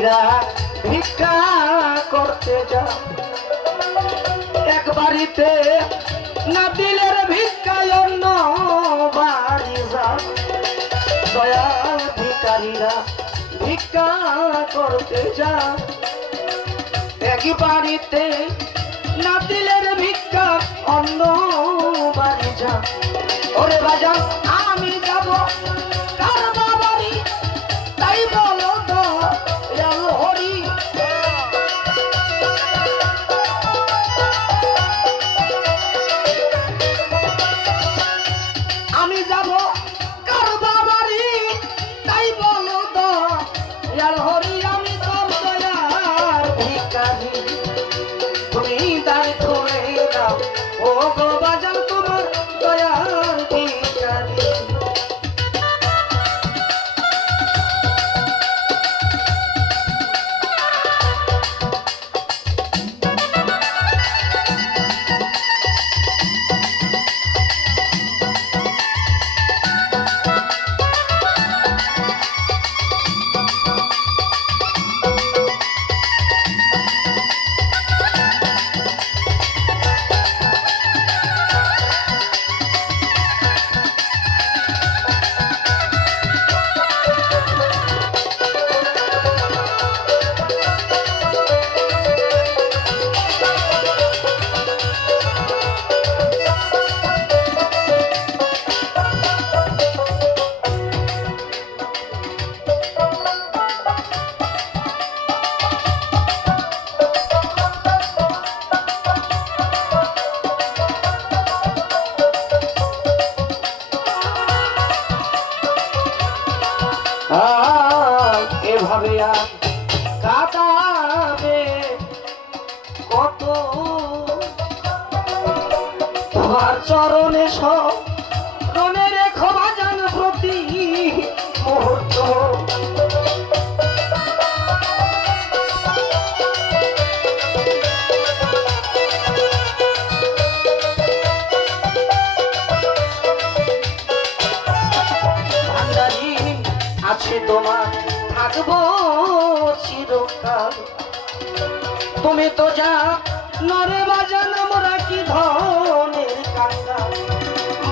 ভিখারিরা ভিক্ষা করতে যা এক বাড়িতে না দিলের ভিক্ষায় অন্য বাড়ি যা দয়াল ভিখারিরা ভিক্ষা করতে যা এক বাড়িতে না দিলের ভিক্ষা অন্য বাড়ি যা ওরে বাজান আমি যাব কার বাড়ি তাই বলো তো হরি আমি যাব কার বাড়ি তাই বলো তো হরি আমি তোর দয়ার ভিখারি তুমি তাই খুলে দাও ও গো বাজান তোমার দয়ার ভিখারি এভাবে আর কাটাবে কত তোমার চরণে স্মরণে রেখো বাজান প্রতি মুহূর্ত ভান্ডারি আছে তোমার থাকবো চিরকাল তুমি তো যা নরে বাজান আমরা কি ধনের কাঙ্গা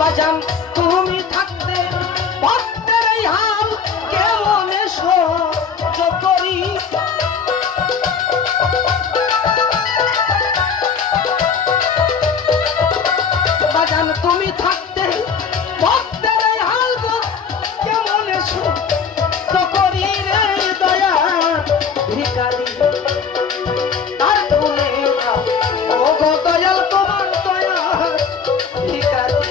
বাজান তুমি থাকতে ভক্তের এই হাল কেমন সহ্য করি বাজান তুমি থাকতে ভক্তের এই হাল কেমন সহ্য করি রে দয়া ভিখারি তার তুলে ও গো দয়াল তোমার দয়া ভিখারি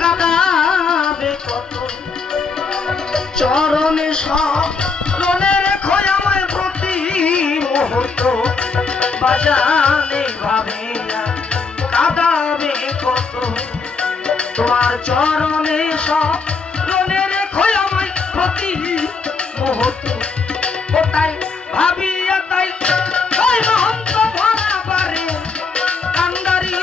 কাঁদাবে কত চরণে স্মরণে রেখো আমায় প্রতি মুহূর্ত বাজানে ভাবে কাঁদাবে কত তোমার চরণে স্মরণে রেখো আমায় প্রতি মুহূর্ত কোথায় ভাবিয়া তাই মহন্ত ভরা বারে কান্দারি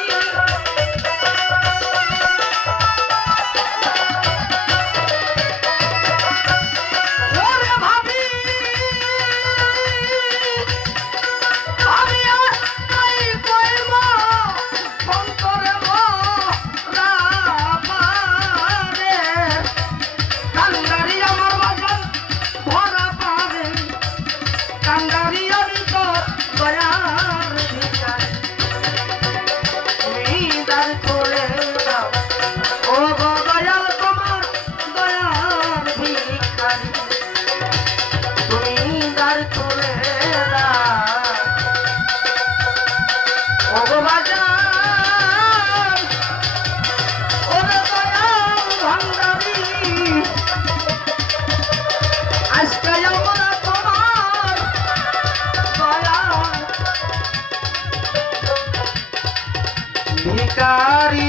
ভিখারি তুমি দ্বার খুলে দাও ও গো বাজান ওরে দয়াল ভান্ডারী আজকে আমরা তোমার দয়া ভিখারি